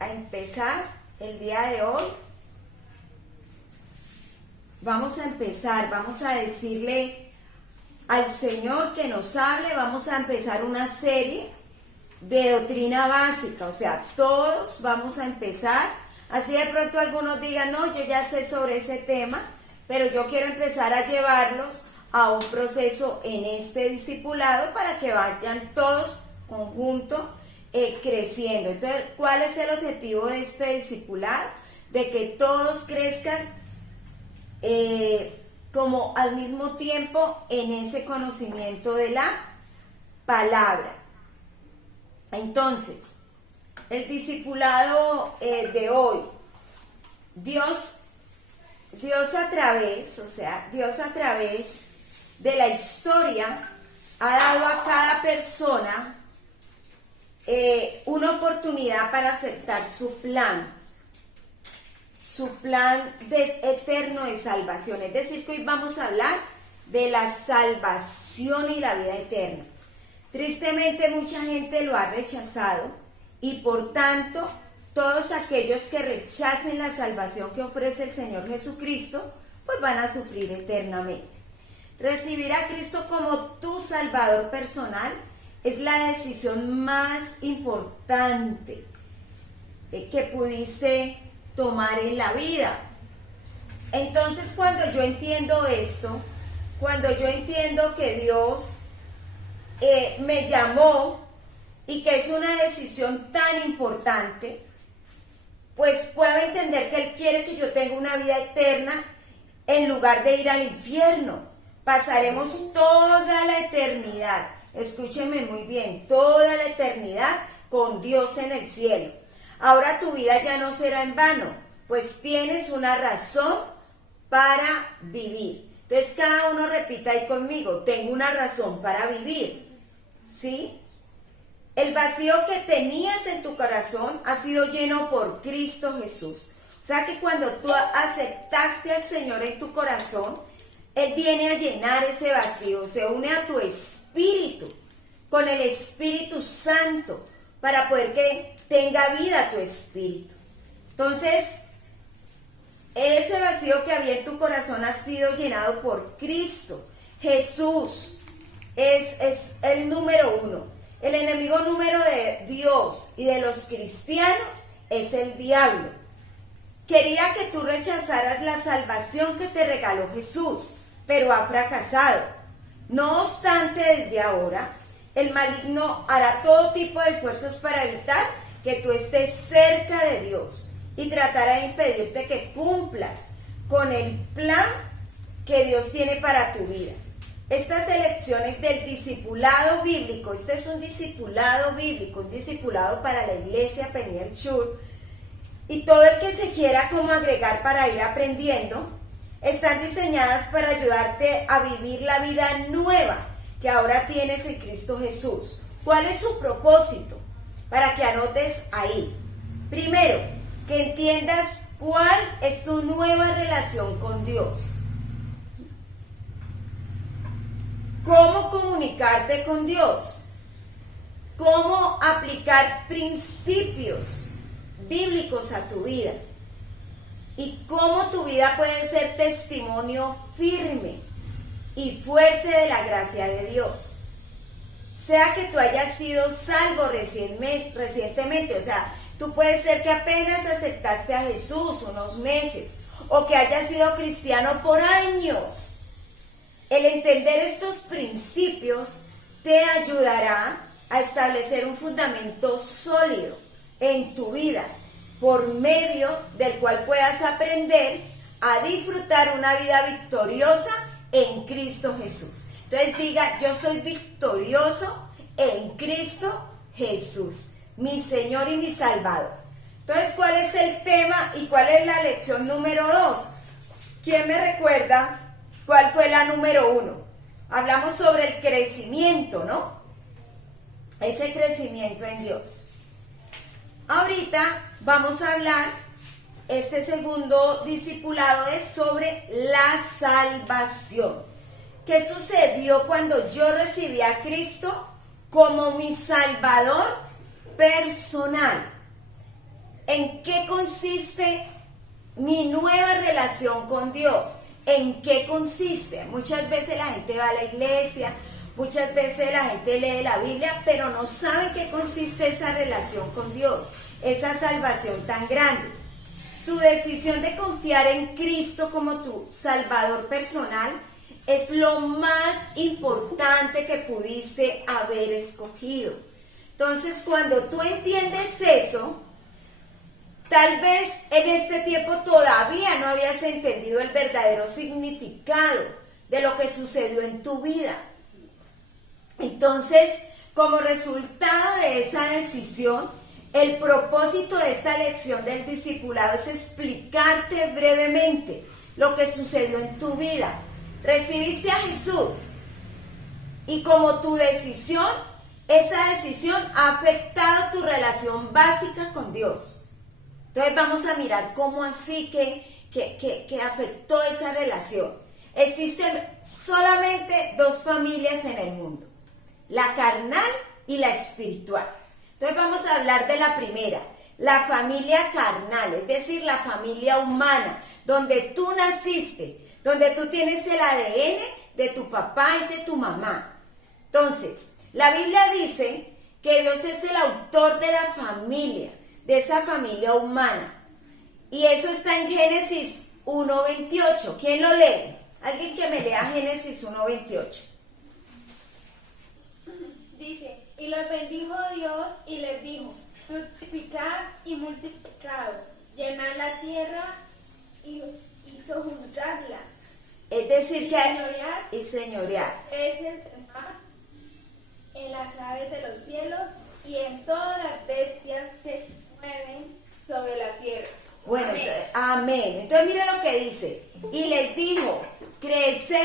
a empezar el día de hoy. Vamos a empezar, vamos a decirle al Señor que nos hable. Vamos a empezar una serie de doctrina básica, o sea, todos vamos a empezar. Así de pronto algunos digan, no, yo ya sé sobre ese tema, pero yo quiero empezar a llevarlos a un proceso en este discipulado para que vayan todos conjuntos creciendo. Entonces, ¿cuál es el objetivo de este discipulado? De que todos crezcan como al mismo tiempo en ese conocimiento de la palabra. Entonces, el discipulado de hoy, Dios a través de la historia ha dado a cada persona una oportunidad para aceptar su plan eterno de salvación. Es decir, que hoy vamos a hablar de la salvación y la vida eterna. Tristemente mucha gente lo ha rechazado y por tanto todos aquellos que rechacen la salvación que ofrece el Señor Jesucristo pues van a sufrir eternamente. Recibir a Cristo como tu Salvador personal es la decisión más importante que pudiste tomar en la vida. Entonces, cuando yo entiendo esto, cuando yo entiendo que Dios me llamó y que es una decisión tan importante, pues puedo entender que Él quiere que yo tenga una vida eterna en lugar de ir al infierno. Pasaremos toda la eternidad, escúchenme muy bien, toda la eternidad con Dios en el cielo. Ahora tu vida ya no será en vano, pues tienes una razón para vivir. Entonces cada uno repita ahí conmigo, tengo una razón para vivir, ¿sí? El vacío que tenías en tu corazón ha sido lleno por Cristo Jesús. O sea que cuando tú aceptaste al Señor en tu corazón, Él viene a llenar ese vacío, se une a tu espíritu, con el Espíritu Santo, para poder que tenga vida tu espíritu. Entonces, ese vacío que había en tu corazón ha sido llenado por Cristo. Jesús es el número uno. El enemigo número de Dios y de los cristianos es el diablo. Quería que tú rechazaras la salvación que te regaló Jesús, pero ha fracasado. No obstante, desde ahora, el maligno hará todo tipo de esfuerzos para evitar que tú estés cerca de Dios y tratará de impedirte que cumplas con el plan que Dios tiene para tu vida. Estas elecciones del discipulado bíblico, este es un discipulado bíblico, un discipulado para la iglesia Peniel Shur, y todo el que se quiera como agregar para ir aprendiendo, están diseñadas para ayudarte a vivir la vida nueva que ahora tienes en Cristo Jesús. ¿Cuál es su propósito? Para que anotes ahí. Primero, que entiendas cuál es tu nueva relación con Dios. ¿Cómo comunicarte con Dios? ¿Cómo aplicar principios bíblicos a tu vida? Y cómo tu vida puede ser testimonio firme y fuerte de la gracia de Dios. Sea que tú hayas sido salvo recientemente, o sea, tú puedes ser que apenas aceptaste a Jesús unos meses, o que hayas sido cristiano por años. El entender estos principios te ayudará a establecer un fundamento sólido en tu vida, por medio del cual puedas aprender a disfrutar una vida victoriosa en Cristo Jesús. Entonces diga, yo soy victorioso en Cristo Jesús, mi Señor y mi Salvador. Entonces, ¿cuál es el tema y cuál es la lección número 2? ¿Quién me recuerda cuál fue la número 1? Hablamos sobre el crecimiento, ¿no? Ese crecimiento en Dios. Ahorita vamos a hablar, este segundo discipulado es sobre la salvación. ¿Qué sucedió cuando yo recibí a Cristo como mi Salvador personal? ¿En qué consiste mi nueva relación con Dios? ¿En qué consiste? Muchas veces la gente va a la iglesia, muchas veces la gente lee la Biblia, pero no sabe en qué consiste esa relación con Dios, esa salvación tan grande. Tu decisión de confiar en Cristo como tu Salvador personal es lo más importante que pudiste haber escogido. Entonces, cuando tú entiendes eso, tal vez en este tiempo todavía no habías entendido el verdadero significado de lo que sucedió en tu vida. Entonces, como resultado de esa decisión, el propósito de esta lección del discipulado es explicarte brevemente lo que sucedió en tu vida. Recibiste a Jesús y como tu decisión, esa decisión ha afectado tu relación básica con Dios. Entonces vamos a mirar cómo así que afectó esa relación. Existen solamente dos familias en el mundo, la carnal y la espiritual. Entonces vamos a hablar de la primera, la familia carnal, es decir, la familia humana, donde tú naciste, donde tú tienes el ADN de tu papá y de tu mamá. Entonces, la Biblia dice que Dios es el autor de la familia, de esa familia humana. Y eso está en Génesis 1:28. ¿Quién lo lee? Alguien que me lea Génesis 1:28. Dice, y los bendijo Dios y les dijo, fructificad y multiplicaos, llenad la tierra y sojuzgadla. Es decir, Y señorear. Es el mar, en las aves de los cielos y en todas las bestias que se mueven sobre la tierra. Bueno, Amén. Amén. Entonces mira lo que dice. Y les dijo, creced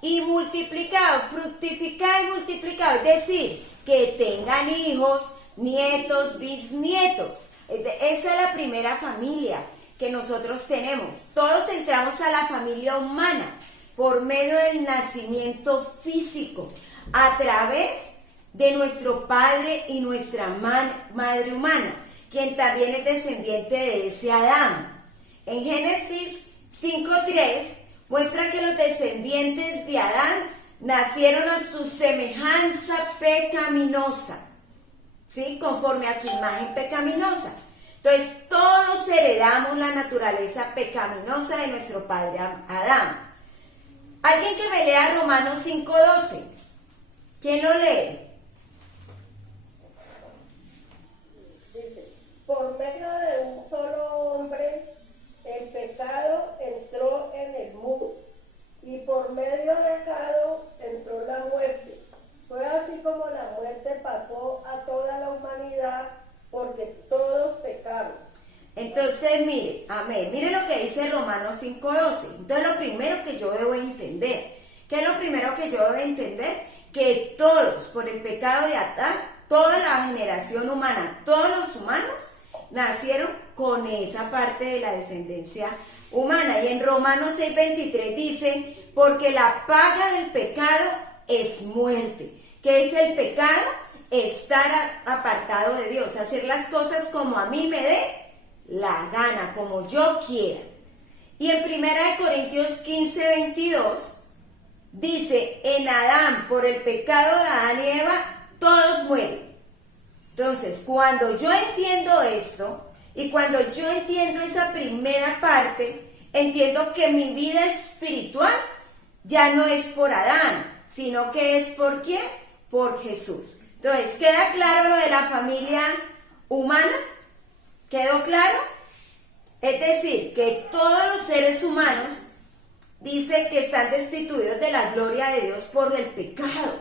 y multiplicaos, fructificad y multiplicaos. Es decir, que tengan hijos, nietos, bisnietos. Esa es la primera familia que nosotros tenemos. Todos entramos a la familia humana por medio del nacimiento físico, a través de nuestro padre y nuestra madre humana, quien también es descendiente de ese Adán. En Génesis 5:3 muestra que los descendientes de Adán nacieron a su semejanza pecaminosa, ¿sí? Conforme a su imagen pecaminosa. Entonces, todos heredamos la naturaleza pecaminosa de nuestro padre Adán. Alguien que me lea Romanos 5:12. ¿Quién lo lee? Dice, por medio de un solo hombre, el pecado entró en el mundo, y por medio del pecado entró la muerte. Fue así como la muerte pasó a toda la humanidad, porque todos pecaron. Entonces, mire, amén, mire lo que dice Romanos 5:12. Entonces, lo primero que yo debo entender, ¿qué es lo primero que yo debo entender? Que todos, por el pecado de Adán, toda la generación humana, todos los humanos, nacieron con esa parte de la descendencia humana. Y en Romanos 6:23 dice, porque la paga del pecado es muerte. ¿Qué es el pecado? Estar apartado de Dios, hacer las cosas como a mí me dé la gana, como yo quiera. Y en 1 Corintios 15:22 dice, en Adán, por el pecado de Adán y Eva, todos mueren. Entonces, cuando yo entiendo esto, y cuando yo entiendo esa primera parte, entiendo que mi vida espiritual ya no es por Adán, sino que es ¿por quién? Por Jesús. Entonces, ¿queda claro lo de la familia humana? ¿Quedó claro? Es decir, que todos los seres humanos dice que están destituidos de la gloria de Dios por el pecado.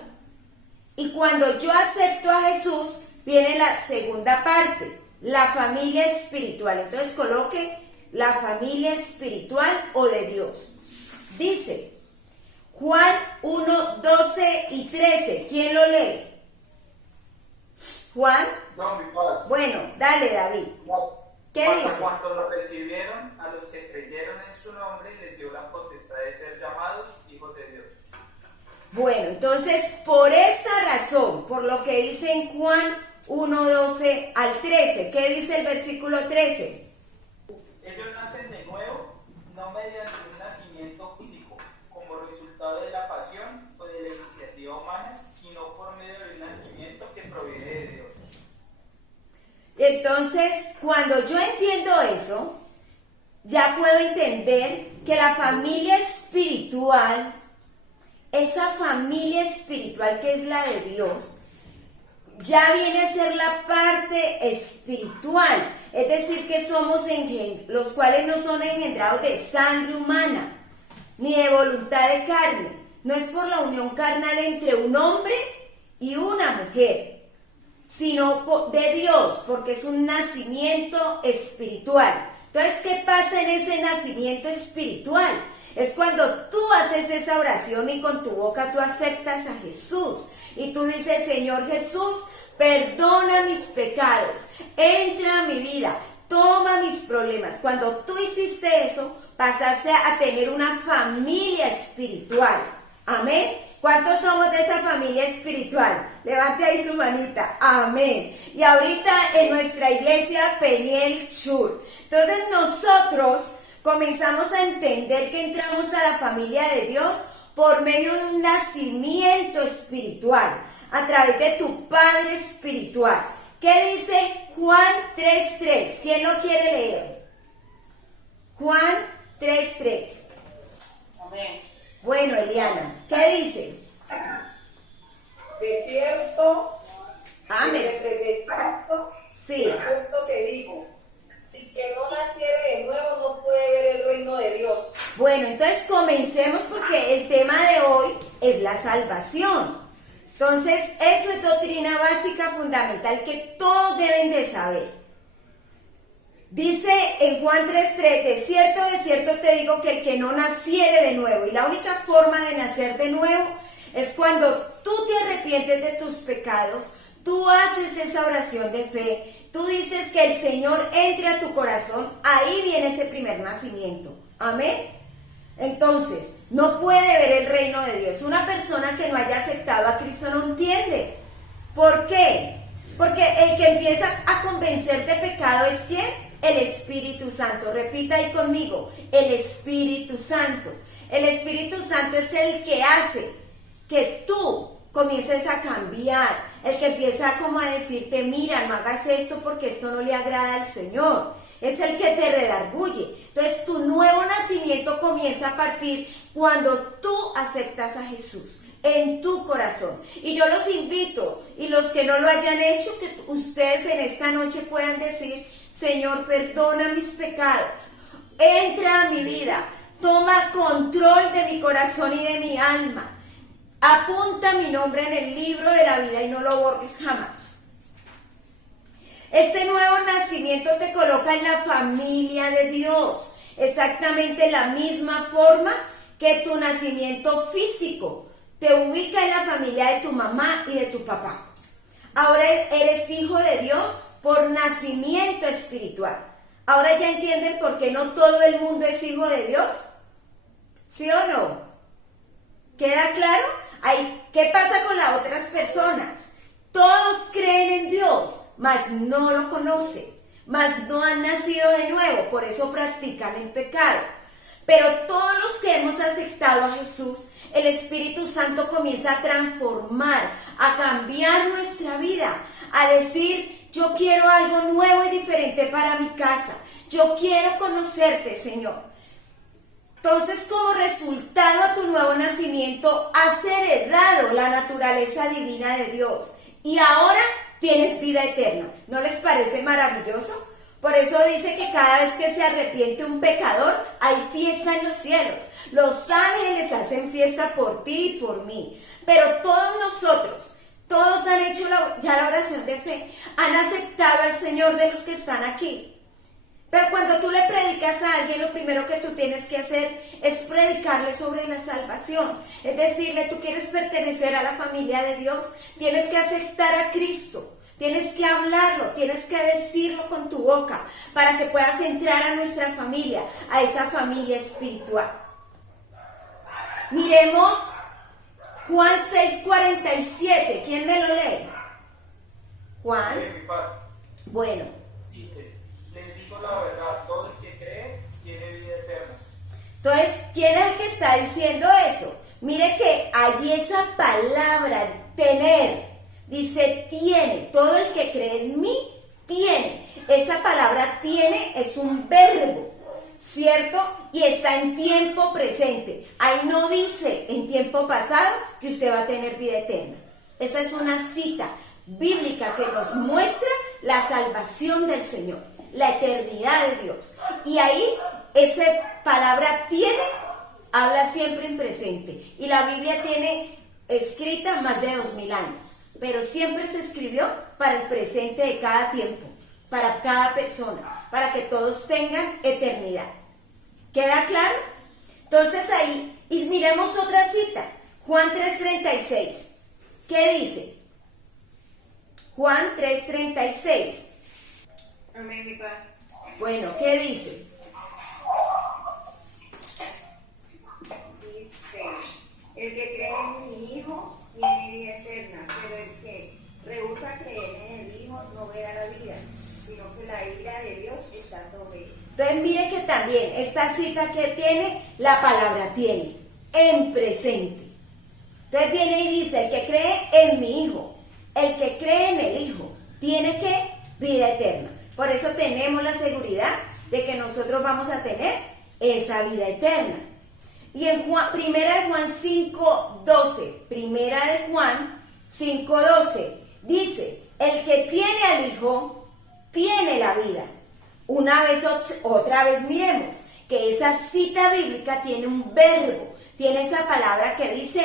Y cuando yo acepto a Jesús, viene la segunda parte, la familia espiritual. Entonces coloque la familia espiritual o de Dios. Dice Juan 1:12 y 13. ¿Quién lo lee? Juan. Bueno, dale, David. ¿Qué dice? Cuando lo recibieron, a los que creyeron en su nombre, les dio la potestad de ser llamados hijos de Dios. Bueno, entonces, por esa razón, por lo que dice en Juan 1, 12 al 13. ¿Qué dice el versículo 13? Ellos nacen de nuevo, no mediante un nacimiento físico, como resultado de la pasión o de la iniciativa humana, sino por medio de un nacimiento que proviene de Dios. Entonces, cuando yo entiendo eso, ya puedo entender que la familia espiritual, esa familia espiritual que es la de Dios, ya viene a ser la parte espiritual, es decir, que somos los cuales no son engendrados de sangre humana, ni de voluntad de carne, no es por la unión carnal entre un hombre y una mujer, sino de Dios, porque es un nacimiento espiritual. Entonces, ¿qué pasa en ese nacimiento espiritual? Es cuando tú haces esa oración y con tu boca tú aceptas a Jesús. Y tú dices, Señor Jesús, perdona mis pecados, entra a mi vida, toma mis problemas. Cuando tú hiciste eso, pasaste a tener una familia espiritual. Amén. ¿Cuántos somos de esa familia espiritual? Levante ahí su manita. Amén. Y ahorita en nuestra iglesia Peniel Shur. Entonces nosotros comenzamos a entender que entramos a la familia de Dios por medio de un nacimiento espiritual, a través de tu Padre espiritual. ¿Qué dice Juan 3:3? ¿Quién lo quiere leer? Juan 3:3. Amén. Bueno, Eliana, ¿qué dice? De cierto, Amén. de cierto, Sí. de cierto te digo, el que no naciere de nuevo no puede ver el reino de Dios. Bueno, entonces comencemos porque el tema de hoy es la salvación. Entonces, eso es doctrina básica fundamental que todos deben de saber. Dice en Juan 3:3, de cierto te digo que el que no naciere de nuevo, y la única forma de nacer de nuevo es cuando tú te arrepientes de tus pecados, tú haces esa oración de fe, tú dices que el Señor entre a tu corazón, ahí viene ese primer nacimiento. Amén. Entonces, no puede ver el reino de Dios. Una persona que no haya aceptado a Cristo no entiende. ¿Por qué? Porque el que empieza a convencer de pecado es ¿quién? El Espíritu Santo. Repita ahí conmigo, el Espíritu Santo. El Espíritu Santo es el que hace que tú comiences a cambiar, el que empieza como a decirte, mira, no hagas esto porque esto no le agrada al Señor. Es el que te redarguye. Entonces tu nuevo nacimiento comienza a partir cuando tú aceptas a Jesús en tu corazón. Y yo los invito, y los que no lo hayan hecho, que ustedes en esta noche puedan decir, Señor, perdona mis pecados, entra a mi vida, toma control de mi corazón y de mi alma, apunta mi nombre en el libro de la vida y no lo borres jamás. Este nuevo nacimiento te coloca en la familia de Dios, exactamente la misma forma que tu nacimiento físico te ubica en la familia de tu mamá y de tu papá. Ahora eres hijo de Dios por nacimiento espiritual. Ahora ya entienden por qué no todo el mundo es hijo de Dios. ¿Sí o no? ¿Queda claro? ¿Qué pasa con las otras personas? Todos creen en Dios, mas no lo conocen, mas no han nacido de nuevo, por eso practican el pecado. Pero todos los que hemos aceptado a Jesús, el Espíritu Santo comienza a transformar, a cambiar nuestra vida, a decir, yo quiero algo nuevo y diferente para mi casa, yo quiero conocerte, Señor. Entonces, como resultado a tu nuevo nacimiento, has heredado la naturaleza divina de Dios y ahora tienes vida eterna. ¿No les parece maravilloso? Por eso dice que cada vez que se arrepiente un pecador, hay fiesta en los cielos. Los ángeles hacen fiesta por ti y por mí. Pero todos nosotros, todos han hecho ya la oración de fe, han aceptado al Señor de los que están aquí. Pero cuando tú le predicas a alguien, lo primero que tú tienes que hacer es predicarle sobre la salvación. Es decirle, tú quieres pertenecer a la familia de Dios, tienes que aceptar a Cristo, tienes que hablarlo, tienes que decirlo con tu boca para que puedas entrar a nuestra familia, a esa familia espiritual. Miremos Juan 6:47, ¿quién me lo lee? Juan, de mi parte. bueno, Dice, les digo la verdad, todo el que cree tiene vida eterna. entonces, ¿quién es el que está diciendo eso? Mire que allí esa palabra, tener, dice tiene, todo el que cree en mí, tiene. Esa palabra tiene es un verbo, ¿cierto? Y está en tiempo presente. Ahí no dice en tiempo pasado que usted va a tener vida eterna. Esa es una cita bíblica que nos muestra la salvación del Señor, la eternidad de Dios. Y ahí esa palabra tiene, habla siempre en presente. Y la Biblia tiene escrita más de 2000 años, pero siempre se escribió para el presente de cada tiempo, para cada persona, para que todos tengan eternidad. ¿Queda claro? Entonces ahí, y miremos otra cita, Juan 3:36. ¿Qué dice? Juan 3:36. Amén y paz. Bueno, ¿qué dice? Dice, el que cree en mi Hijo tiene vida eterna, pero el que rehúsa creer en el Hijo no verá la vida, sino que la ira de Dios está sobre él. Entonces mire que también esta cita que tiene, la palabra tiene, en presente. Entonces viene y dice, el que cree en mi Hijo, el que cree en el Hijo, tiene que vida eterna. Por eso tenemos la seguridad de que nosotros vamos a tener esa vida eterna. Y en primera de Juan 5:12, primera de Juan 5:12, dice, el que tiene al Hijo, tiene la vida. Una vez, otra vez miremos que esa cita bíblica tiene un verbo, tiene esa palabra que dice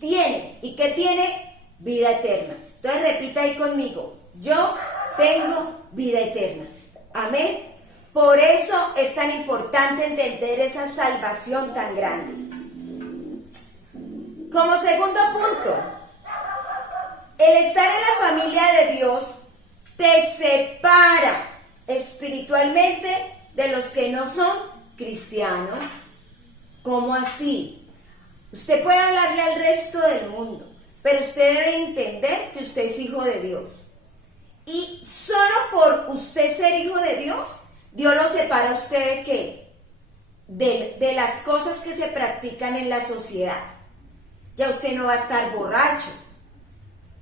tiene. ¿Y qué tiene? Vida eterna. Entonces repita ahí conmigo, yo tengo vida eterna. Amén. Por eso es tan importante entender esa salvación tan grande. Como segundo punto, el estar en la familia de Dios te separa espiritualmente de los que no son cristianos. ¿Cómo así? Usted puede hablarle al resto del mundo, pero usted debe entender que usted es hijo de Dios. Y solo por usted ser hijo de Dios, Dios lo separa a usted de qué? De las cosas que se practican en la sociedad. Ya usted no va a estar borracho.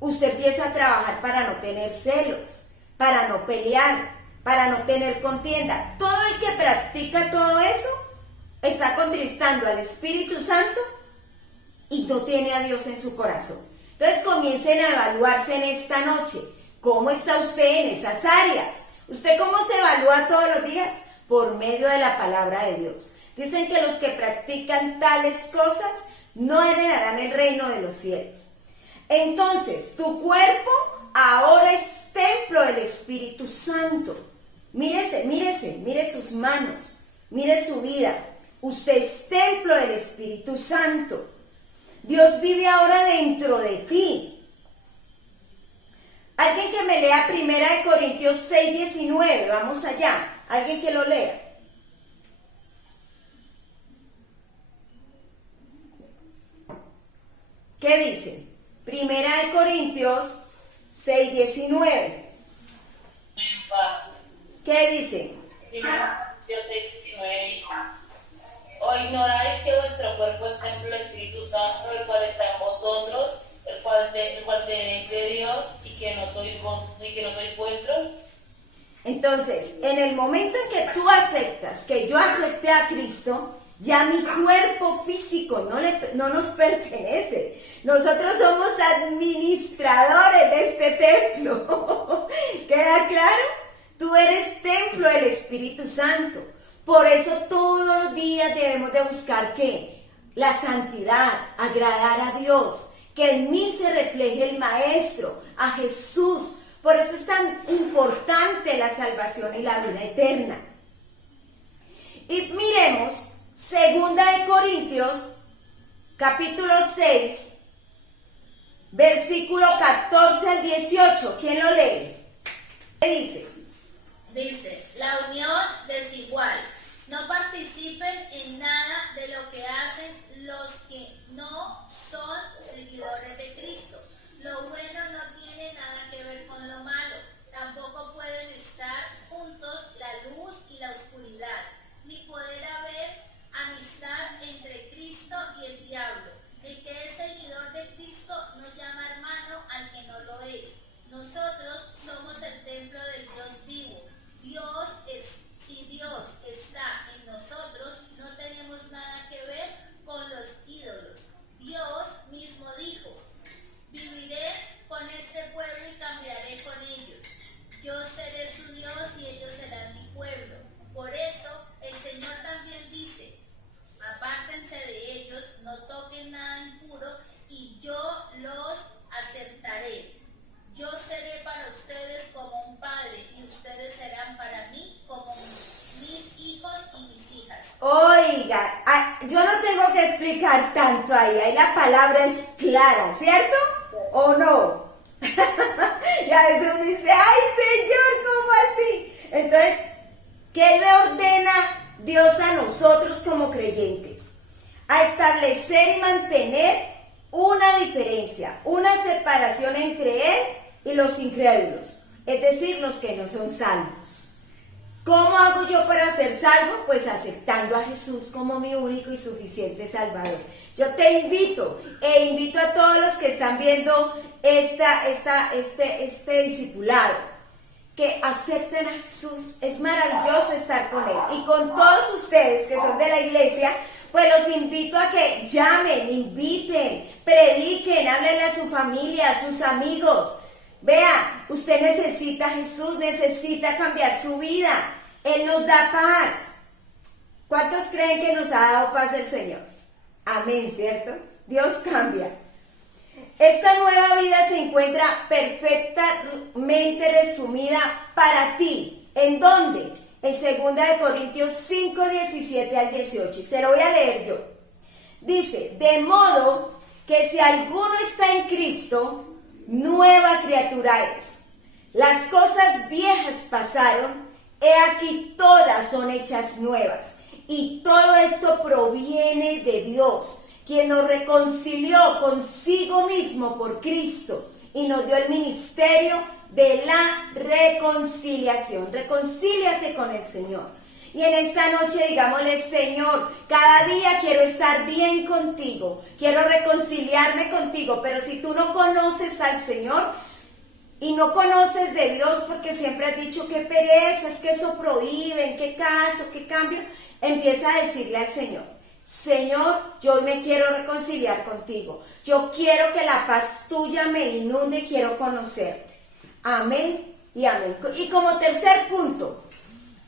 Usted empieza a trabajar para no tener celos, para no pelear, para no tener contienda. Todo el que practica todo eso está contristando al Espíritu Santo y no tiene a Dios en su corazón. Entonces comiencen a evaluarse en esta noche. ¿Cómo está usted en esas áreas? ¿Usted cómo se evalúa todos los días? Por medio de la palabra de Dios. Dicen que los que practican tales cosas no heredarán el reino de los cielos. Entonces, tu cuerpo ahora es templo del Espíritu Santo. Mírese, mire sus manos, mire su vida. Usted es templo del Espíritu Santo. Dios vive ahora dentro de ti. Alguien que me lea 1 Corintios 6:19, vamos allá. Alguien que lo lea. ¿Qué dice? 1 Corintios 6:19. ¿Qué dice? Dios 6:19 dice, ¿o ignoráis que vuestro cuerpo es templo del Espíritu Santo, el cual está en vosotros, el cual tenéis de Dios y que no sois vuestros? Entonces, en el momento en que tú aceptas, que yo acepté a Cristo, ya mi cuerpo físico no nos pertenece. Nosotros somos administradores de este templo. ¿Queda claro? Tú eres templo del Espíritu Santo. Por eso todos los días debemos de buscar ¿qué? La santidad, agradar a Dios, que en mí se refleje el Maestro, a Jesús. Por eso es tan importante la salvación y la vida eterna. Y miremos 2 Corintios, capítulo 6, versículo 14 al 18. ¿Quién lo lee? ¿Qué dice? Dice, la unión desigual. No participen en nada de lo que hacen los que no son seguidores de Cristo. Lo bueno no tiene nada que ver con lo malo Si Dios está en nosotros, no tenemos nada que ver con los ídolos. Dios mismo dijo: viviré con este pueblo y cambiaré con ellos. Yo seré su Dios y ellos serán mi pueblo. Por eso el Señor también dice: apártense de ellos, no toquen nada impuro y yo los aceptaré. Yo seré para ustedes como un padre y ustedes serán para mí como mis hijos y mis hijas. Oiga, yo no tengo que explicar tanto ahí la palabra es clara, ¿cierto? ¿O no? Y a veces uno dice, ay Señor, ¿cómo así? Entonces, ¿qué le ordena Dios a nosotros como creyentes? A establecer y mantener una diferencia, una separación entre Él y los incrédulos, es decir, los que no son salvos. ¿Cómo hago yo para ser salvo? Pues aceptando a Jesús como mi único y suficiente Salvador. Yo te invito e invito a todos los que están viendo este discipulado, que acepten a Jesús. Es maravilloso estar con Él. Y con todos ustedes que son de la iglesia, pues los invito a que llamen, inviten, prediquen, háblenle a su familia, a sus amigos. Vea, usted necesita a Jesús, necesita cambiar su vida. Él nos da paz. ¿Cuántos creen que nos ha dado paz el Señor? Amén, ¿cierto? Dios cambia. Esta nueva vida se encuentra perfectamente resumida para ti. ¿En dónde? En 2 Corintios 5, 17 al 18. Y se lo voy a leer yo. Dice, de modo que si alguno está en Cristo, nueva criatura es. Las cosas viejas pasaron, he aquí todas son hechas nuevas. Y todo esto proviene de Dios, quien nos reconcilió consigo mismo por Cristo y nos dio el ministerio de la reconciliación. Reconcíliate con el Señor. Y en esta noche digámosle, Señor, cada día quiero estar bien contigo, quiero reconciliarme contigo, pero si tú no conoces al Señor y no conoces de Dios porque siempre has dicho qué pereza, es que eso prohíben, qué caso, qué cambio, empieza a decirle al Señor, Señor, yo hoy me quiero reconciliar contigo, yo quiero que la paz tuya me inunde y quiero conocerte. Amén y amén. Y como tercer punto,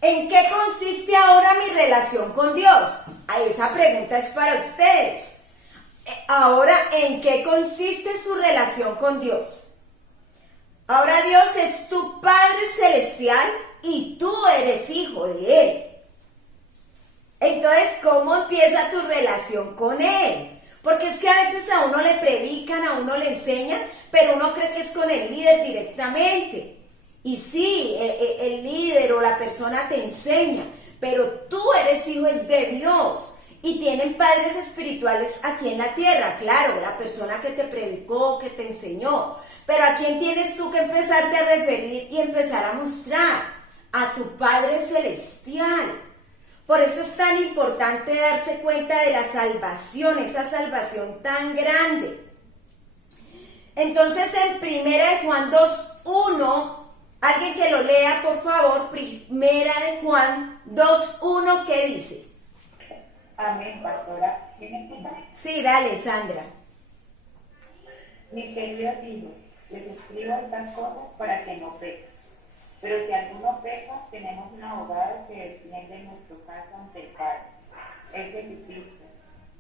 ¿en qué consiste ahora mi relación con Dios? Esa pregunta es para ustedes. Ahora, ¿en qué consiste su relación con Dios? Ahora Dios es tu Padre Celestial y tú eres hijo de Él. Entonces, ¿cómo empieza tu relación con Él? Porque es que a veces a uno le predican, a uno le enseñan, pero uno cree que es con el líder directamente. Y sí, el líder o la persona te enseña, pero tú eres hijo es de Dios y tienen padres espirituales aquí en la tierra, claro, la persona que te predicó, que te enseñó, pero ¿a quién tienes tú que empezarte a referir y empezar a mostrar? A tu Padre Celestial. Por eso es tan importante darse cuenta de la salvación, esa salvación tan grande. Entonces en 1 Juan 2:1, alguien que lo lea, por favor, 1 Juan 2:1, ¿qué dice? Amén, pastora. ¿Tienes que dar? Sí, dale, Sandra. Mis queridos hijos, les escribo estas cosas para que no pequen. Pero si alguno peca, tenemos un abogado que defiende nuestro caso ante el Padre. Es Jesucristo,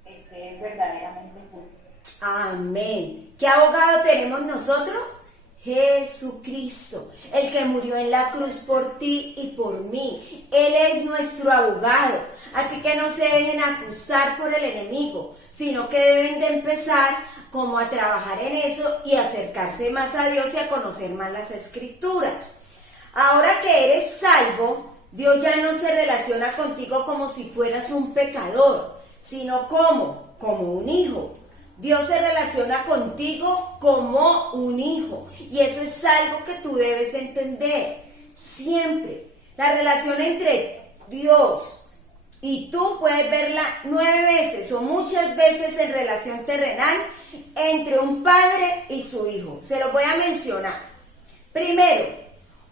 el que es verdaderamente justo. Amén. ¿Qué abogado tenemos nosotros? Jesucristo, el que murió en la cruz por ti y por mí. Él es nuestro abogado. Así que no se dejen acusar por el enemigo, sino que deben de empezar como a trabajar en eso y acercarse más a Dios y a conocer más las Escrituras. Ahora que eres salvo, Dios ya no se relaciona contigo como si fueras un pecador, sino como un hijo. Dios se relaciona contigo como un hijo. Y eso es algo que tú debes de entender. Siempre. La relación entre Dios y tú puedes verla 9 veces o muchas veces en relación terrenal entre un padre y su hijo. Se los voy a mencionar. Primero,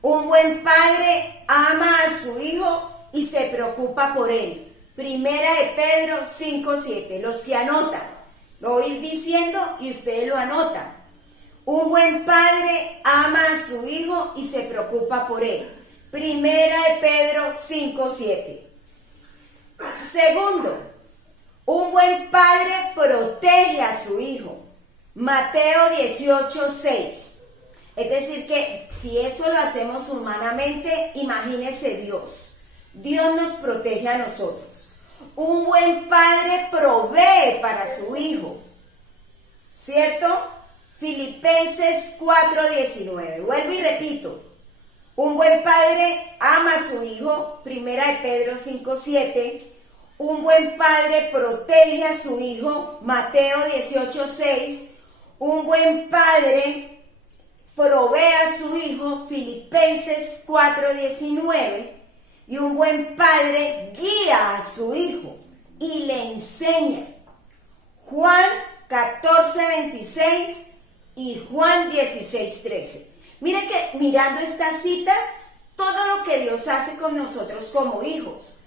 Un buen padre ama a su hijo y se preocupa por él. Primera de Pedro 5:7. Los que anotan, lo voy a ir diciendo y ustedes lo anotan. Un buen padre ama a su hijo y se preocupa por él. Primera de Pedro 5:7. Segundo, un buen padre protege a su hijo. Mateo 18:6. Es decir que si eso lo hacemos humanamente, imagínese Dios. Dios nos protege a nosotros. Un buen padre provee para su hijo. ¿Cierto? Filipenses 4:19. Vuelvo y repito. Un buen padre ama a su hijo. Primera de Pedro 5:7. Un buen padre protege a su hijo. Mateo 18:6. Un buen padre provee a su hijo, Filipenses 4:19, y un buen padre guía a su hijo y le enseña, Juan 14:26 y Juan 16:13. Mire que mirando estas citas, todo lo que Dios hace con nosotros como hijos.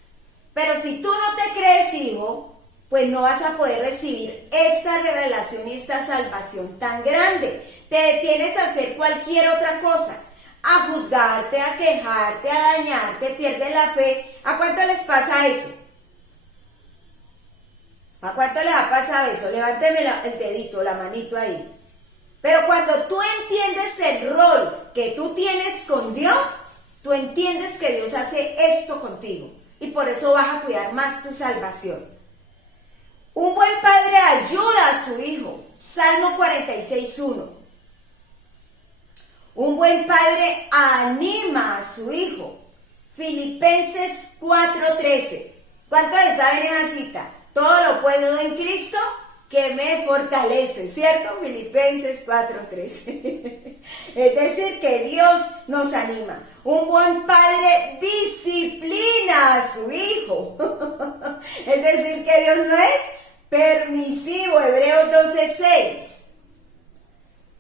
Pero si tú no te crees hijo, pues no vas a poder recibir esta revelación y esta salvación tan grande. Te detienes a hacer cualquier otra cosa, a juzgarte, a quejarte, a dañarte, pierdes la fe. ¿A cuánto les pasa eso? ¿A cuánto les ha pasado eso? Levánteme el dedito, la manito ahí. Pero cuando tú entiendes el rol que tú tienes con Dios, tú entiendes que Dios hace esto contigo. Y por eso vas a cuidar más tu salvación. Un buen padre ayuda a su hijo. Salmo 46:1. Un buen padre anima a su hijo. Filipenses 4:13. ¿Cuántos saben esa cita? Todo lo puedo en Cristo que me fortalece, ¿cierto? Filipenses 4:13. Es decir, que Dios nos anima. Un buen padre disciplina a su hijo. Es decir, que Dios no es permisivo. Hebreos 12:6.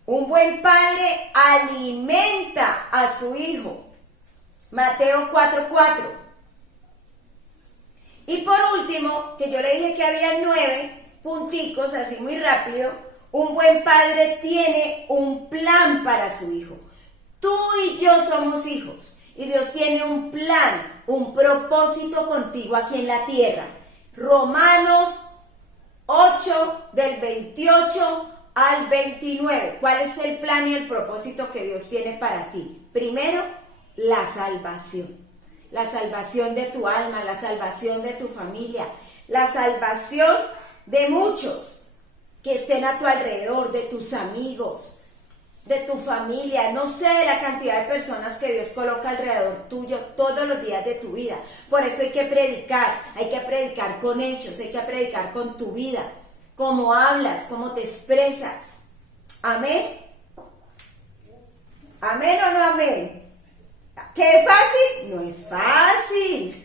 Un buen padre alimenta a su hijo. Mateo 4:4. Y por último, que yo le dije que había 9 punticos, así muy rápido. Un buen padre tiene un plan para su hijo. Tú y yo somos hijos. Y Dios tiene un plan, un propósito contigo aquí en la tierra. Romanos 8, del 28 al 29. ¿Cuál es el plan y el propósito que Dios tiene para ti? Primero, la salvación. La salvación de tu alma, la salvación de tu familia, la salvación de muchos que estén a tu alrededor, de tus amigos, de tu familia, no sé, de la cantidad de personas que Dios coloca alrededor tuyo todos los días de tu vida. Por eso hay que predicar con hechos, hay que predicar con tu vida, cómo hablas, cómo te expresas. ¿Amén? ¿Amén o no amén? ¿Qué es fácil? No es fácil.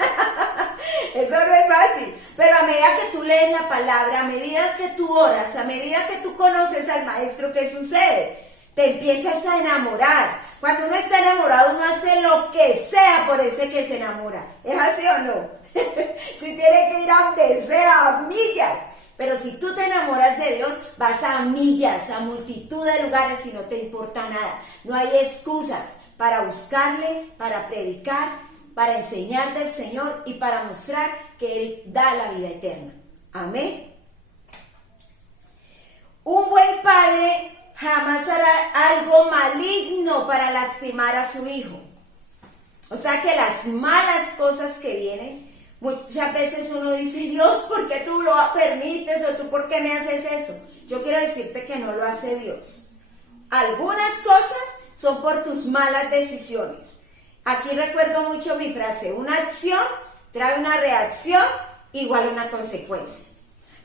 Eso no es fácil. Pero a medida que tú lees la palabra, a medida que tú oras, a medida que tú conoces al maestro, ¿qué sucede? Te empiezas a enamorar. Cuando uno está enamorado, uno hace lo que sea por ese que se enamora. ¿Es así o no? Si tiene que ir a donde sea, a millas. Pero si tú te enamoras de Dios, vas a millas, a multitud de lugares y no te importa nada. No hay excusas para buscarle, para predicar, para enseñar del Señor y para mostrar que Él da la vida eterna. Amén. Un buen padre jamás hará algo maligno para lastimar a su hijo. O sea que las malas cosas que vienen, muchas veces uno dice, Dios, ¿por qué tú lo permites? O tú, ¿por qué me haces eso? Yo quiero decirte que no lo hace Dios. Algunas cosas son por tus malas decisiones. Aquí recuerdo mucho mi frase, una acción trae una reacción igual a una consecuencia.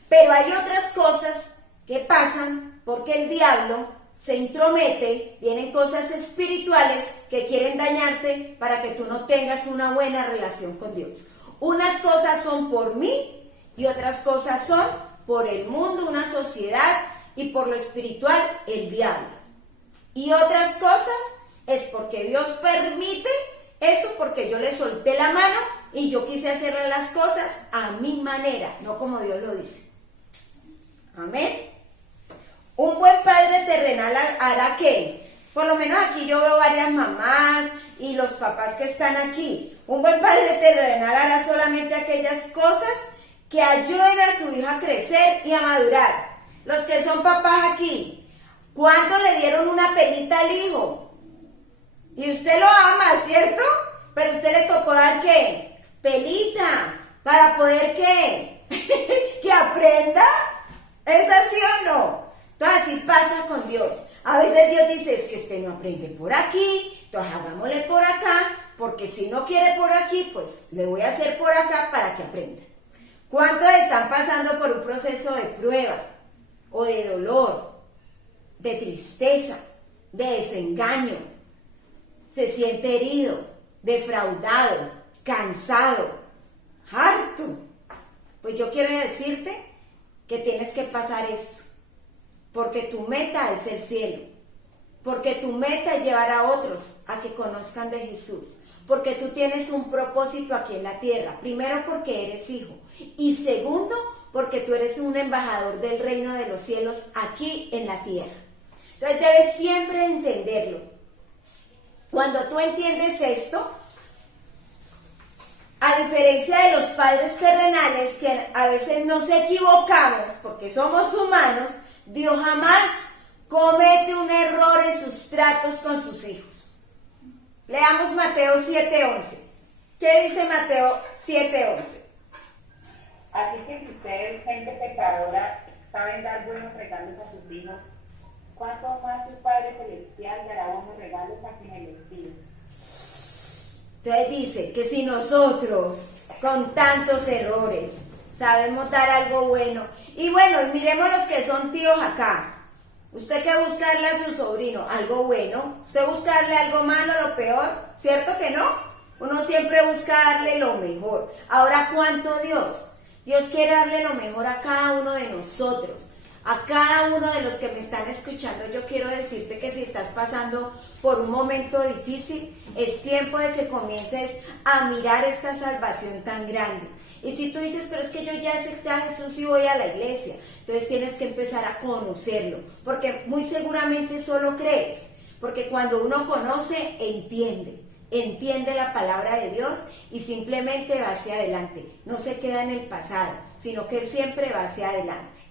Pero hay otras cosas que pasan porque el diablo se intromete, vienen cosas espirituales que quieren dañarte para que tú no tengas una buena relación con Dios. Unas cosas son por mí y otras cosas son por el mundo, una sociedad, y por lo espiritual, el diablo. Y otras cosas es porque Dios permite eso, porque yo le solté la mano y yo quise hacerle las cosas a mi manera, no como Dios lo dice. Amén. Un buen padre terrenal hará que, por lo menos aquí yo veo varias mamás y los papás que están aquí. Un buen padre terrenal hará solamente aquellas cosas que ayuden a su hijo a crecer y a madurar. Los que son papás aquí, ¿cuándo le dieron una pelita al hijo? Y usted lo ama, ¿cierto? Pero usted le tocó dar ¿qué? Pelita, para poder ¿qué? Que aprenda. ¿Es así o no? Entonces así pasa con Dios. A veces Dios dice, es que este no aprende por aquí, entonces hagámosle por acá, porque si no quiere por aquí, pues le voy a hacer por acá para que aprenda. ¿Cuántos están pasando por un proceso de prueba, o de dolor, de tristeza, de desengaño? Se siente herido, defraudado, cansado, harto. Pues yo quiero decirte que tienes que pasar eso, porque tu meta es el cielo, porque tu meta es llevar a otros a que conozcan de Jesús, porque tú tienes un propósito aquí en la tierra, primero porque eres hijo, y segundo porque tú eres un embajador del reino de los cielos aquí en la tierra. Entonces debes siempre entenderlo. Cuando tú entiendes esto, a diferencia de los padres terrenales que a veces nos equivocamos porque somos humanos, Dios jamás comete un error en sus tratos con sus hijos. Leamos Mateo 7:11. ¿Qué dice Mateo 7:11? Así que si ustedes, gente pecadora, saben dar buenos regalos a sus hijos, ¿cuánto más su Padre Celestial dará buenos regalos a quienes les piden? Entonces dice que si nosotros con tantos errores sabemos dar algo bueno, y bueno, miremos los que son tíos acá. Usted que buscarle a su sobrino algo bueno, usted buscarle algo malo, lo peor, ¿cierto que no? Uno siempre busca darle lo mejor. Ahora, ¿cuánto Dios? Dios quiere darle lo mejor a cada uno de nosotros. A cada uno de los que me están escuchando, yo quiero decirte que si estás pasando por un momento difícil, es tiempo de que comiences a mirar esta salvación tan grande. Y si tú dices, pero es que yo ya acepté a Jesús y voy a la iglesia, entonces tienes que empezar a conocerlo, porque muy seguramente solo crees, porque cuando uno conoce, entiende la palabra de Dios y simplemente va hacia adelante, no se queda en el pasado, sino que él siempre va hacia adelante.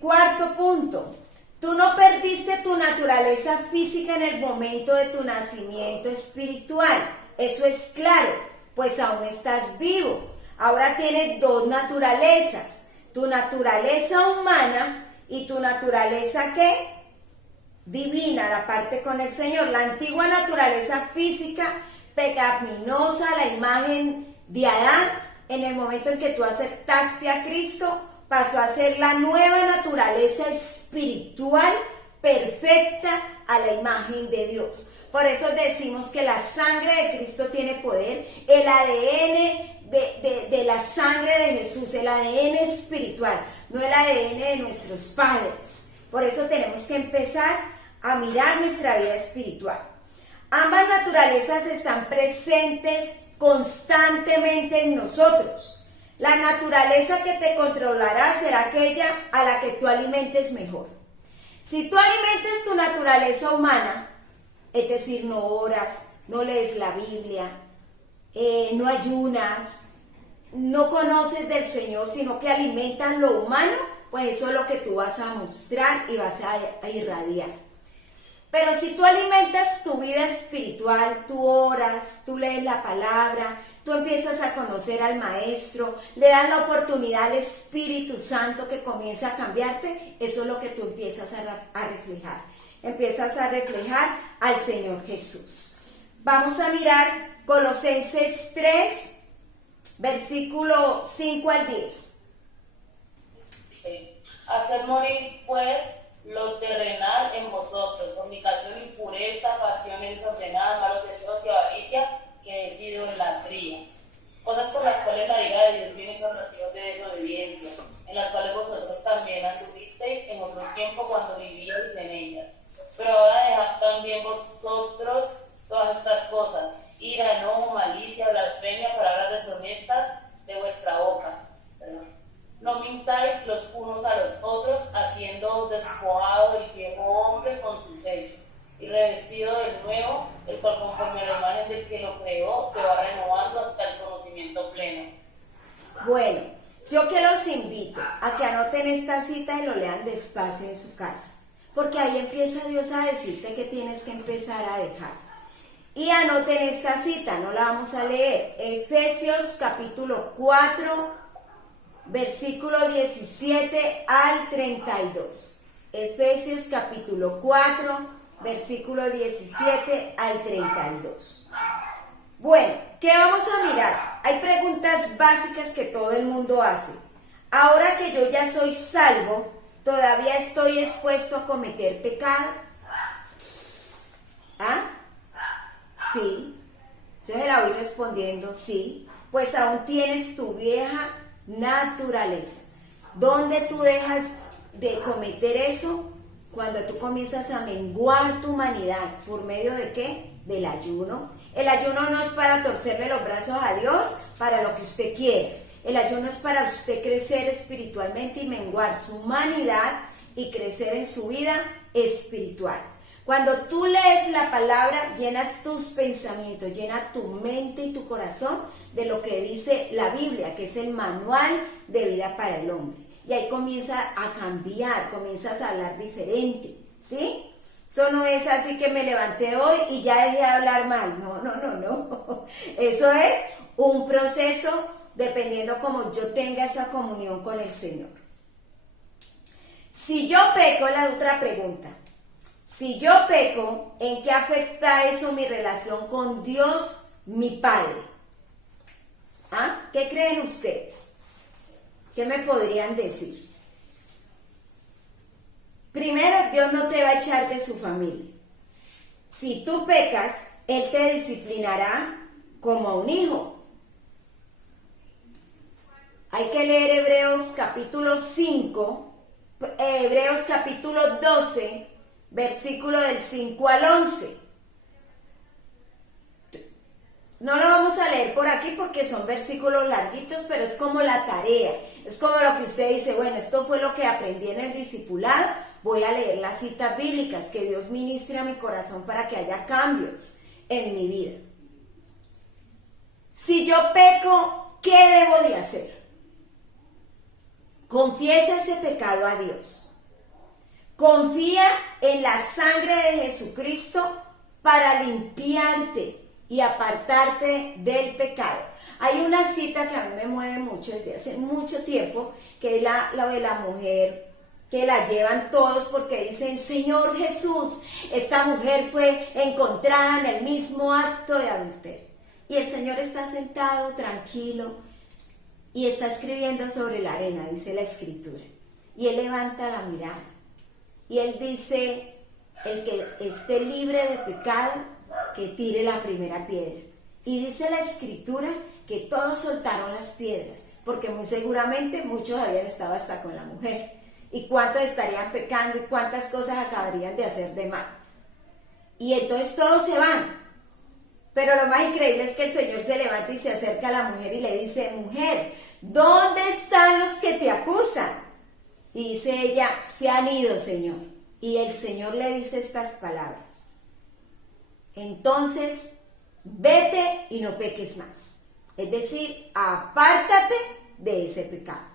Cuarto punto, tú no perdiste tu naturaleza física en el momento de tu nacimiento espiritual, eso es claro, pues aún estás vivo. Ahora tienes dos naturalezas, tu naturaleza humana y tu naturaleza ¿qué? Divina, la parte con el Señor. La antigua naturaleza física, pecaminosa, la imagen de Adán, en el momento en que tú aceptaste a Cristo, pasó a ser la nueva naturaleza espiritual perfecta a la imagen de Dios. Por eso decimos que la sangre de Cristo tiene poder, el ADN de la sangre de Jesús, el ADN espiritual, no el ADN de nuestros padres. Por eso tenemos que empezar a mirar nuestra vida espiritual. Ambas naturalezas están presentes constantemente en nosotros. La naturaleza que te controlará será aquella a la que tú alimentes mejor. Si tú alimentas tu naturaleza humana, es decir, no oras, no lees la Biblia, no ayunas, no conoces del Señor, sino que alimentas lo humano, pues eso es lo que tú vas a mostrar y vas a irradiar. Pero si tú alimentas tu vida espiritual, tú oras, tú lees la palabra, tú empiezas a conocer al Maestro, le das la oportunidad al Espíritu Santo que comienza a cambiarte, eso es lo que tú empiezas a reflejar. Empiezas a reflejar al Señor Jesús. Vamos a mirar Colosenses 3, versículo 5 al 10. Dice, hacer morir pues lo terrenal en vosotros, fornicación, impureza, pasiones desordenadas, malos deseos y avaricia, que he sido idolatría. Cosas por las cuales la ira de Dios viene sobre los hijos de desobediencia, en las cuales vosotros también anduvisteis en otro tiempo cuando vivíais en ellas. unos a los otros, haciéndoos despojado del viejo hombre con su ceso, y revestido del nuevo, el cual conforme a la imagen del que lo creó, se va renovando hasta el conocimiento pleno. Bueno, yo que los invito a que anoten esta cita y lo lean despacio en su casa, porque ahí empieza Dios a decirte que tienes que empezar a dejar. Y anoten esta cita, no la vamos a leer, Efesios capítulo 4, versículo 17 al 32. Efesios capítulo 4, versículo 17 al 32. Bueno, ¿qué vamos a mirar? Hay preguntas básicas que todo el mundo hace. Ahora que yo ya soy salvo, ¿todavía estoy expuesto a cometer pecado? ¿Ah? Sí. Yo se la voy respondiendo, sí. Pues aún tienes tu vieja naturaleza. ¿Dónde tú dejas de cometer eso? Cuando tú comienzas a menguar tu humanidad. ¿Por medio de qué? Del ayuno. El ayuno no es para torcerle los brazos a Dios para lo que usted quiere. El ayuno es para usted crecer espiritualmente y menguar su humanidad y crecer en su vida espiritual. Cuando tú lees la palabra, llenas tus pensamientos, llena tu mente y tu corazón de lo que dice la Biblia, que es el manual de vida para el hombre. Y ahí comienza a cambiar, comienzas a hablar diferente, ¿sí? Eso no es así que me levanté hoy y ya dejé de hablar mal. No. Eso es un proceso dependiendo cómo yo tenga esa comunión con el Señor. Si yo peco, la otra pregunta. Si yo peco, ¿en qué afecta eso mi relación con Dios, mi Padre? ¿Ah? ¿Qué creen ustedes? ¿Qué me podrían decir? Primero, Dios no te va a echar de su familia. Si tú pecas, Él te disciplinará como a un hijo. Hay que leer Hebreos capítulo 5, Hebreos capítulo 12, versículo del 5 al 11. No lo vamos a leer por aquí porque son versículos larguitos, pero es como la tarea. Es como lo que usted dice, bueno, esto fue lo que aprendí en el discipulado, voy a leer las citas bíblicas, que Dios ministre a mi corazón para que haya cambios en mi vida. Si yo peco, ¿qué debo de hacer? Confiesa ese pecado a Dios. Confía en la sangre de Jesucristo para limpiarte y apartarte del pecado. Hay una cita que a mí me mueve mucho desde hace mucho tiempo, que es la de la mujer, que la llevan todos porque dicen, Señor Jesús, esta mujer fue encontrada en el mismo acto de adulterio. Y el Señor está sentado tranquilo y está escribiendo sobre la arena, dice la Escritura. Y Él levanta la mirada y Él dice, el que esté libre de pecado, que tire la primera piedra. Y dice la Escritura que todos soltaron las piedras, porque muy seguramente muchos habían estado hasta con la mujer. ¿Y cuántos estarían pecando y cuántas cosas acabarían de hacer de mal? Y entonces todos se van. Pero lo más increíble es que el Señor se levanta y se acerca a la mujer y le dice, mujer, ¿dónde están los que te acusan? Y dice ella, se han ido, Señor. Y el Señor le dice estas palabras. Entonces, vete y no peques más. Es decir, apártate de ese pecado.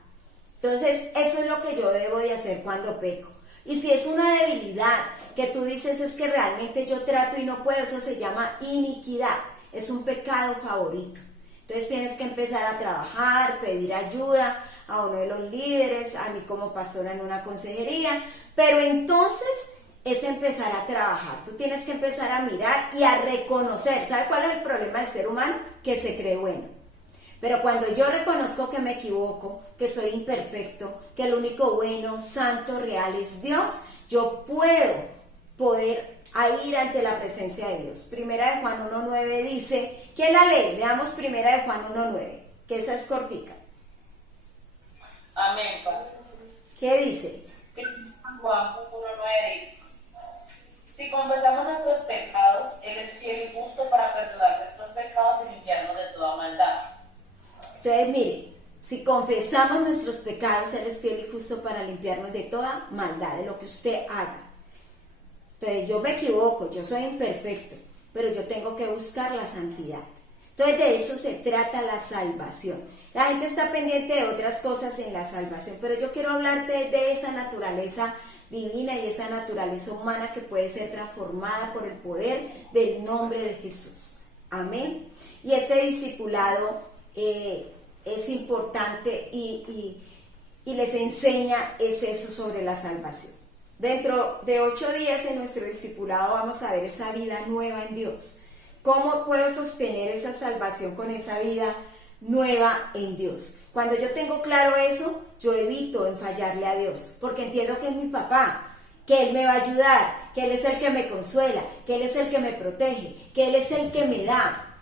Entonces, eso es lo que yo debo de hacer cuando peco. Y si es una debilidad que tú dices es que realmente yo trato y no puedo, eso se llama iniquidad. Es un pecado favorito. Entonces tienes que empezar a trabajar, pedir ayuda a uno de los líderes, a mí como pastora en una consejería, pero entonces es empezar a trabajar. Tú tienes que empezar a mirar y a reconocer. ¿Sabe cuál es el problema del ser humano? Que se cree bueno. Pero cuando yo reconozco que me equivoco, que soy imperfecto, que el único bueno, santo, real es Dios, yo puedo ir ante la presencia de Dios. Primera de Juan 1.9 dice, ¿quién la lee? Leamos Primera de Juan 1.9, que esa es cortica. Amén, Padre. ¿Qué dice? Juan 1.9 dice, si confesamos nuestros pecados, Él es fiel y justo para perdonar nuestros pecados y limpiarnos de toda maldad. Entonces, mire, Si confesamos nuestros pecados, Él es fiel y justo para limpiarnos de toda maldad, de lo que usted haga. Entonces yo me equivoco, yo soy imperfecto, pero yo tengo que buscar la santidad. Entonces de eso se trata la salvación. La gente está pendiente de otras cosas en la salvación, pero yo quiero hablarte de esa naturaleza divina y esa naturaleza humana que puede ser transformada por el poder del nombre de Jesús. Amén. Y este discipulado es importante y les enseña eso sobre la salvación. Dentro de 8 días en nuestro discipulado vamos a ver esa vida nueva en Dios. ¿Cómo puedo sostener esa salvación con esa vida nueva en Dios? Cuando yo tengo claro eso, yo evito en fallarle a Dios, porque entiendo que es mi papá, que Él me va a ayudar, que Él es el que me consuela, que Él es el que me protege, que Él es el que me da,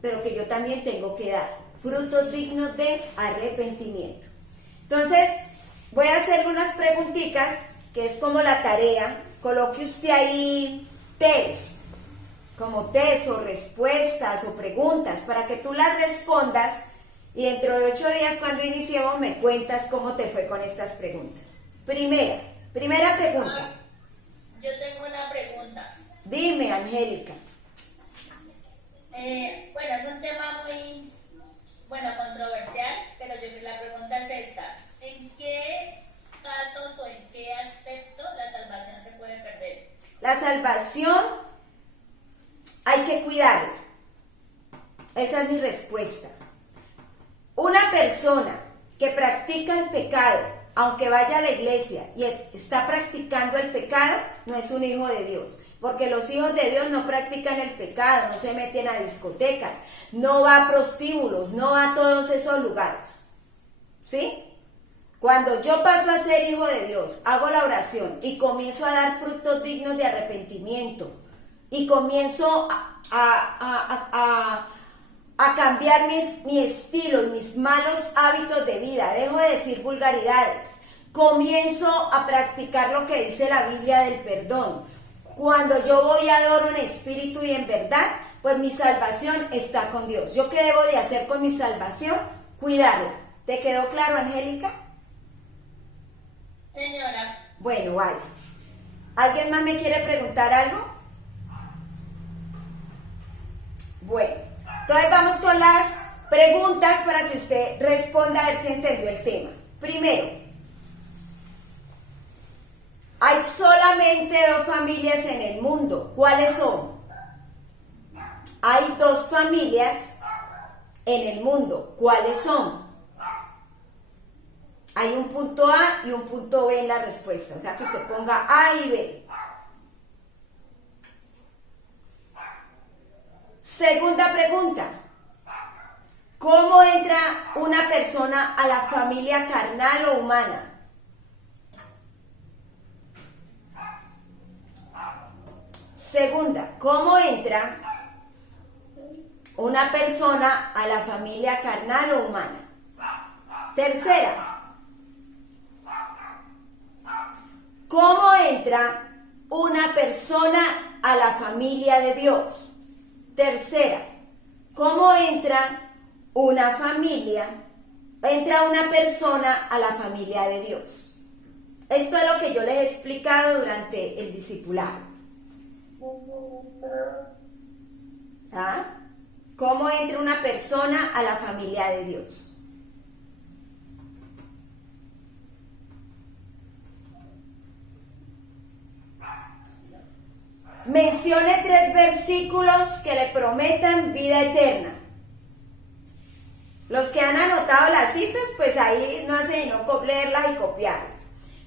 pero que yo también tengo que dar frutos dignos de arrepentimiento. Entonces, voy a hacerle unas preguntitas, que es como la tarea. Coloque usted ahí test, como test o respuestas o preguntas, para que tú las respondas y dentro de 8 días cuando iniciemos me cuentas cómo te fue con estas preguntas. Primera pregunta. Yo tengo una pregunta. Dime, Angélica. Bueno, es un tema muy, controversial, pero la pregunta es esta. ¿En qué casos o en qué aspecto la salvación se puede perder? La salvación hay que cuidarla. Esa es mi respuesta. Una persona que practica el pecado, aunque vaya a la iglesia y está practicando el pecado, no es un hijo de Dios. Porque los hijos de Dios no practican el pecado, no se meten a discotecas, no va a prostíbulos, no va a todos esos lugares. ¿Sí? Cuando yo paso a ser hijo de Dios, hago la oración y comienzo a dar frutos dignos de arrepentimiento y comienzo a cambiar mi estilo y mis malos hábitos de vida, dejo de decir vulgaridades, comienzo a practicar lo que dice la Biblia del perdón. Cuando yo voy a adorar en espíritu y en verdad, pues mi salvación está con Dios. ¿Yo qué debo de hacer con mi salvación? Cuidarla. ¿Te quedó claro, Angélica? Señora. Bueno, vale. ¿Alguien más me quiere preguntar algo? Bueno, entonces vamos con las preguntas para que usted responda a ver si entendió el tema. Primero, hay solamente 2 familias en el mundo. ¿Cuáles son? Hay 2 familias en el mundo. ¿Cuáles son? Hay un punto A y un punto B en la respuesta. O sea que usted ponga A y B. Segunda pregunta. ¿Cómo entra una persona a la familia carnal o humana? Segunda, ¿cómo entra una persona a la familia carnal o humana? Tercera, ¿cómo entra una persona a la familia de Dios? Tercera, ¿cómo entra una persona a la familia de Dios? Esto es lo que yo les he explicado durante el discipulado. ¿Ah? ¿Cómo entra una persona a la familia de Dios? Mencione 3 versículos que le prometan vida eterna. Los que han anotado las citas, pues ahí no hacen sino leerlas y copiarlas.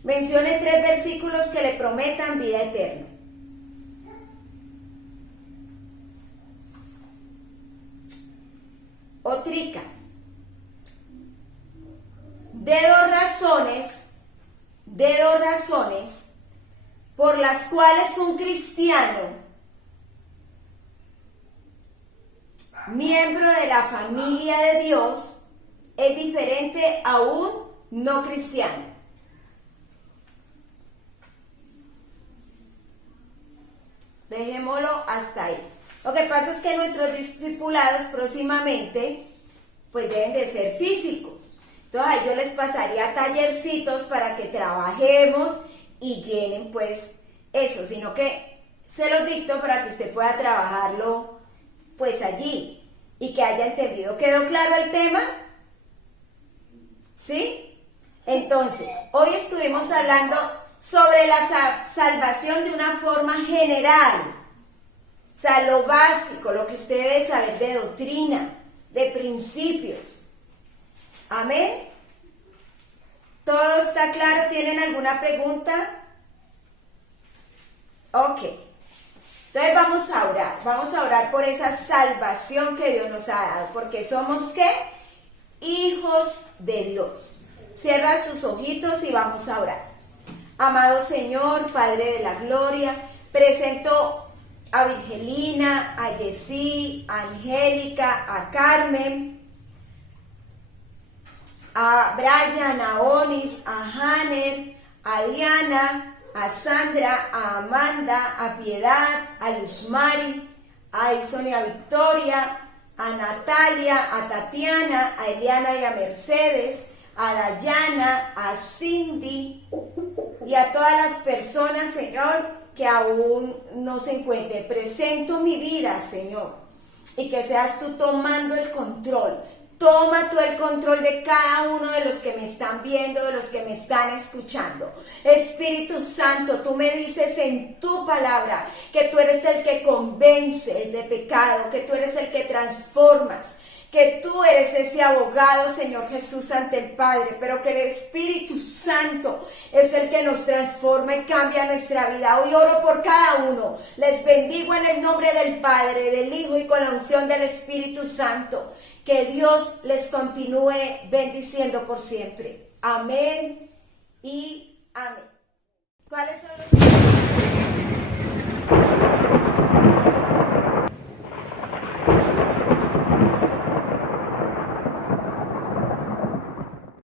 Mencione 3 versículos que le prometan vida eterna. Otrica. De dos razones por las cuales un cristiano, miembro de la familia de Dios, es diferente a un no cristiano. Dejémoslo hasta ahí. Lo que pasa es que nuestros discipulados próximamente pues deben de ser físicos. Entonces ahí yo les pasaría tallercitos para que trabajemos y llenen pues eso, sino que se los dicto para que usted pueda trabajarlo pues allí y que haya entendido. ¿Quedó claro el tema? ¿Sí? Entonces, hoy estuvimos hablando sobre la salvación de una forma general. O sea, lo básico, lo que usted debe saber de doctrina, de principios. Amén. ¿Todo está claro? ¿Tienen alguna pregunta? Ok. Entonces vamos a orar por esa salvación que Dios nos ha dado, porque somos ¿qué? Hijos de Dios. Cierra sus ojitos y vamos a orar. Amado Señor, Padre de la Gloria, presento a Virgelina, a Yesí, a Angélica, a Carmen, a Brian, a Onis, a Hanner, a Diana, a Sandra, a Amanda, a Piedad, a Luzmari, a Isonia Victoria, a Natalia, a Tatiana, a Eliana y a Mercedes, a Dayana, a Cindy y a todas las personas, Señor, que aún no se encuentren. Presento mi vida, Señor, y que seas tú tomando el control. Toma tú el control de cada uno de los que me están viendo, de los que me están escuchando. Espíritu Santo, tú me dices en tu palabra que tú eres el que convence de pecado, que tú eres el que transformas, que tú eres ese abogado, Señor Jesús, ante el Padre, pero que el Espíritu Santo es el que nos transforma y cambia nuestra vida. Hoy oro por cada uno. Les bendigo en el nombre del Padre, del Hijo y con la unción del Espíritu Santo. Que Dios les continúe bendiciendo por siempre. Amén y amén. ¿Cuáles son